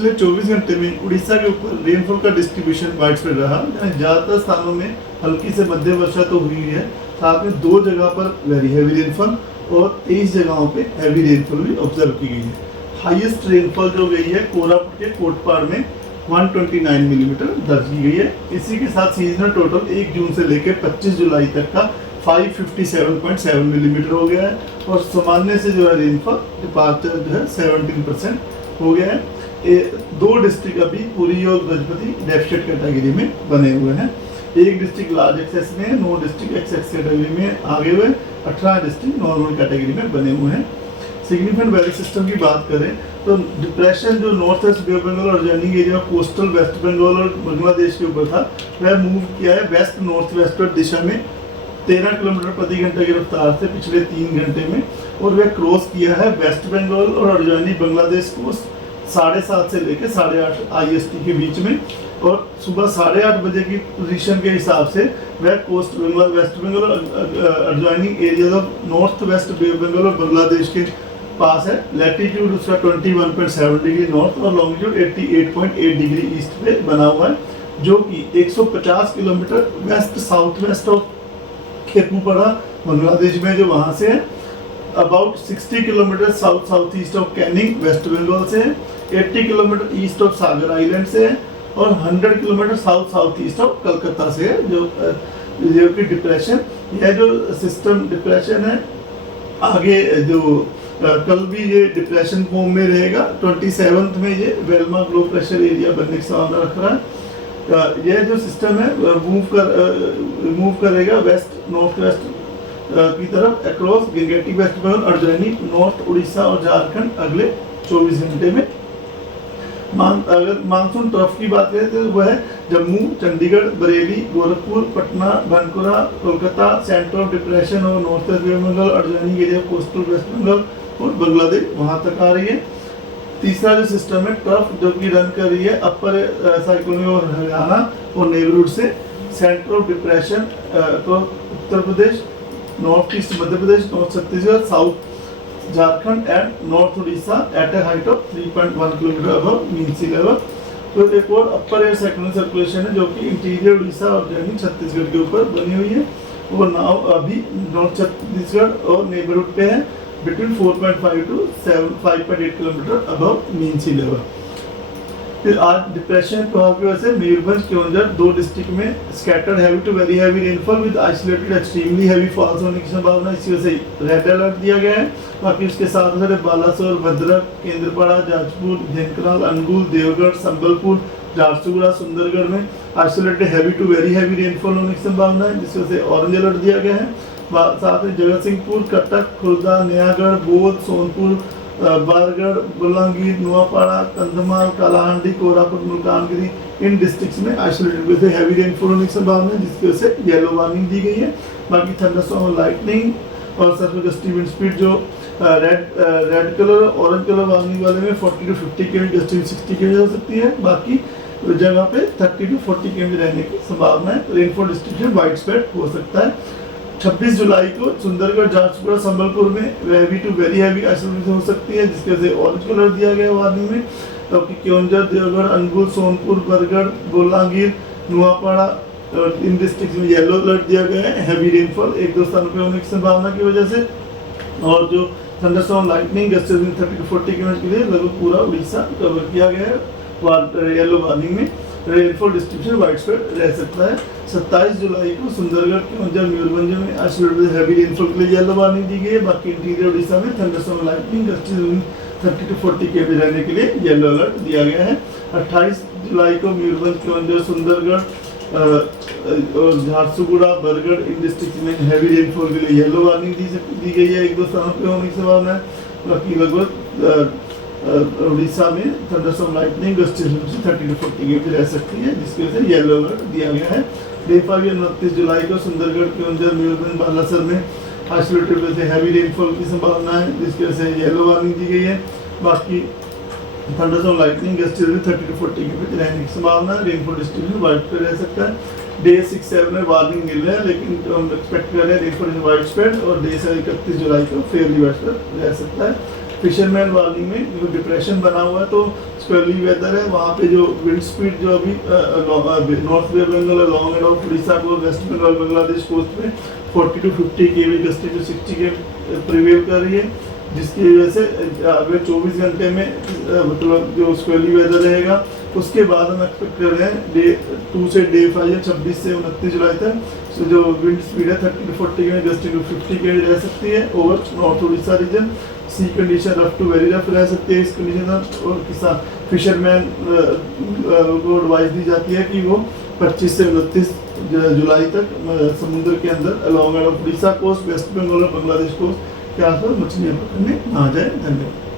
पिछले 24 घंटे में उड़ीसा के ऊपर रेनफॉल का डिस्ट्रीब्यूशन वाइड स्प्रेड रहा, जहाँ ज़्यादातर स्थानों में हल्की से मध्यम वर्षा तो हुई है, साथ में 2 जगह पर वेरी हैवी रेनफॉल और 23 जगहों पे हैवी रेनफॉल भी ऑब्जर्व की गई है। हाईएस्ट रेनफॉल जो गई है कोरापुट के कोटपाड़ में 129 मिलीमीटर दर्ज की गई है। इसी के साथ सीजनल टोटल 1 जून से लेकर 25 जुलाई तक का 557.7 मिलीमीटर हो गया है और सामान्य से जो है रेनफॉल डिपार्चर जो है 17% हो गया है। 2 डिस्ट्रिक्ट अभी पुरी और गजपति डेफिसिट कैटेगरी में बने हुए हैं। 1 डिस्ट्रिक्ट लार्ज एक्सेस में, 9 डिस्ट्रिक्ट एक्सेस कैटेगरी में आगे हुए, 18 डिस्ट्रिक्ट नॉर्मल कैटेगरी में बने हुए हैं। सिग्निफिकेंट वेदर सिस्टम की बात करें तो डिप्रेशन जो north west bay of Bengal और adjoining area coastal west Bengal और बांग्लादेश के ऊपर था, वह मूव किया है वेस्ट नॉर्थ वेस्टवर्ड दिशा में 13 किलोमीटर प्रति घंटे की रफ्तार से पिछले 3 घंटे में, और वह क्रॉस किया है वेस्ट बंगाल और अर्जानी बांग्लादेश को 7:30 से लेकर 8:30 IST के बीच में, और सुबह 8:30 बजे की पोजीशन के हिसाब से वह कोस्ट बंगाल वेस्ट बंगाल और adjoining area of north west bay of Bengal और बांग्लादेश के पास है। लैटिट्यूड उसका 21.7 डिग्री नॉर्थ और लॉन्गिट्यूड 88.8 डिग्री ईस्ट पे बना हुआ है, जो कि 150 kilometre west south west of Khepupara Bangladesh में जो वहाँ से है, about 60 kilometre south south east of Canning west Bengal से है, 80 kilometre east of Sagar island से है और 100 kilometre south south east of Calcutta से है। जो कि डिप्रेशन, यह जो सिस्टम डिप्रेशन है आगे जो कल भी ये डिप्रेशन फॉर्म में रहेगा। 27 में ये वेल्मा लो प्रेशर एरिया बनने की संभावना रख रहा है। यह जो सिस्टम है मूव करेगा वेस्ट नॉर्थ वेस्ट की तरफ अक्रॉस गंगेटिक वेस्ट बंगाल, अर्जानी, नॉर्थ उड़ीसा और झारखंड अगले 24 घंटे में। अगर मानसून ट्रफ की बात करें तो वह Jammu, Chandigarh, Bareilly, Gorakhpur, Patna, Bankura, Kolkata, centre of depression और नॉर्थ वेस्ट बंगाल, अर्जानी एरिया, कोस्टल वेस्ट बंगाल और बांग्लादेश वहां तक आ रही है। तीसरा जो सिस्टम है ट्रफ, जो कि रन कर रही है अपर साइक्लोनिक और हरियाणा और नेबरहुड से, सेंटर ऑफ डिप्रेशन तो Uttar Pradesh, north east Madhya Pradesh, north Chhattisgarh, south Jharkhand and north Orissa at a height of 3.1 kilometre above mean sea level. तो एक और अपर एयर साइक्लोनिक सर्कुलेशन है जो कि इंटीरियर उड़ीसा और यानी छत्तीसगढ़ के ऊपर बनी हुई है, वो नाव अभी नॉर्थ छत्तीसगढ़ और नेबरहुड पे है between 4.5 to 5.8 kilometre above mean sea level. फिर आज डिप्रेशन प्रभाव की वजह से मयूरभंज, केवंझर 2 डिस्ट्रिक्ट में scattered heavy to very heavy rainfall with isolated extremely heavy falls होने की संभावना, इसी वजह से रेड अलर्ट दिया गया है। बाकी उसके साथ साथ बालासोर, भद्रक, केंद्रपाड़ा, जाजपुर, ढेंकनाल, अनुगुल, देवगढ़, संबलपुर, झारसुगुड़ा, सुंदरगढ़ में isolated heavy to very heavy rainfall होने की संभावना है, जिसकी वजह से ऑरेंज अलर्ट दिया गया है। साथ ही जगतसिंहपुर, कटक, खुर्दा, नयागढ़, बौद्ध, सोनपुर, बारगढ़, बलांगीर, नुआपाड़ा, कंधमाल, कालाहांडी, कोरापुट, मुल्कानगिरी, इन डिस्ट्रिक्ट्स में आइसोलेटेड वजह से हैवी रेनफॉल होने की संभावना है, जिसकी वजह से येलो वार्निंग दी गई है। बाकी थंडरस्टॉर्म, लाइटनिंग और सर्फ गस्टी विंड स्पीड जो रेड कलर और ऑरेंज कलर वार्निंग वाले में 40 to 50 km, gusty wind 60 km हो सकती है। बाकी जगह पे 30 to 40 km रहने की संभावना है। रेनफॉल डिस्ट्रीब्यूशन वाइड स्प्रेड हो सकता है। 26 जुलाई को सुंदरगढ़, झारसुगुड़ा, संबलपुर में heavy to very heavy isolation हो सकती है, जिसके वजह से ऑरेंज कलर दिया गया वार्निंग में। जबकि केवंझर, देवगढ़, अनुगुल, सोनपुर, बरगढ़, बोलांगीर, नुआपाड़ा इन डिस्ट्रिक्ट में येलो अलर्ट दिया गया है हैवी रेनफॉल 1-2 स्थानों पर होने की संभावना की वजह से। और जो thunderstorm, lightning, गस्ट्स with 30 to 40 km के लिए लगभग पूरा उड़ीसा कवर किया गया है येलो वार्निंग में। रेनफॉल डिस्ट्रीब्यूशन वाइड स्प्रेड रह सकता है। 27 जुलाई को सुंदरगढ़, केवंझर, मयूरभंज में आइसोलेटेड हैवी रेनफॉल के लिए येलो वार्निंग दी गई है। बाकी इंटीरियर उड़ीसा में thunderstorm, lightning, गस्ट्स with 30 to 40 km रहने के लिए येलो अलर्ट दिया गया है। 28 जुलाई को मयूरभंज, केवंझर, सुंदरगढ़ और झारसुगुड़ा, बरगढ़ इन डिस्ट्रिक्ट में हैवी रेनफॉल के लिए येलो वार्निंग दी गई है, 1-2 स्थानों पर होने की संभावना है। बाकी लगभग उड़ीसा में thunderstorm, lightning, गस्ट्स with 30 to 40 km रह सकती है, जिसकी वजह से येलो अलर्ट दिया गया है। रेनफॉल 29 जुलाई को सुंदरगढ़, केवंझर, मयूरभंज, बालासर में आइसोलेटेड वजह से हैवी रेनफॉल की संभावना है, जिसकी वजह से येलो वार्निंग दी गई है। बाकी thunderstorm, lightning, गस्ट्स with 30 to 40 km रहने की संभावना है। रेनफॉल डिस्ट्रीब्यूशन वाइड स्प्रेड रह सकता है। डे 6-7 में वार्निंग मिल रहा है, लेकिन हम एक्सपेक्ट कर रहे हैं रेनफॉल वाइड स्प्रेड, और डे 31 जुलाई को फेयरली वाइड स्प्रेड रह सकता है। फिशरमैन वाली में जो डिप्रेशन बना हुआ है, तो स्क्वेली वेदर है, वहाँ पे जो विंड स्पीड जो अभी north Bay Bengal long and off Orissa को वेस्ट बंगाल बांग्लादेश कोस्ट में 40 to 50 केवी गस्टी टू 60 के प्रिवेल कर रही है, जिसकी वजह से अगले 24 घंटे में मतलब जो स्क्वेली वेदर रहेगा। उसके बाद हम एक्सपेक्ट कर रहे हैं डे 2 से डे 5 या 26 से 29 जुलाई तक जो विंड स्पीड है 30 to 40 के गस्टी टू 50 के रह सकती है over north Orissa region. Sea condition rough to very rough रह सकती है इस कंडीशन में, और किसान फिशरमैन को एडवाइस दी जाती है कि वो 25 से 29 जुलाई तक समुद्र के अंदर along Orissa coast, West Bengal और बांग्लादेश कोस्ट के आसपास मछलियाँ पकड़ने आ जाए। धन्यवाद।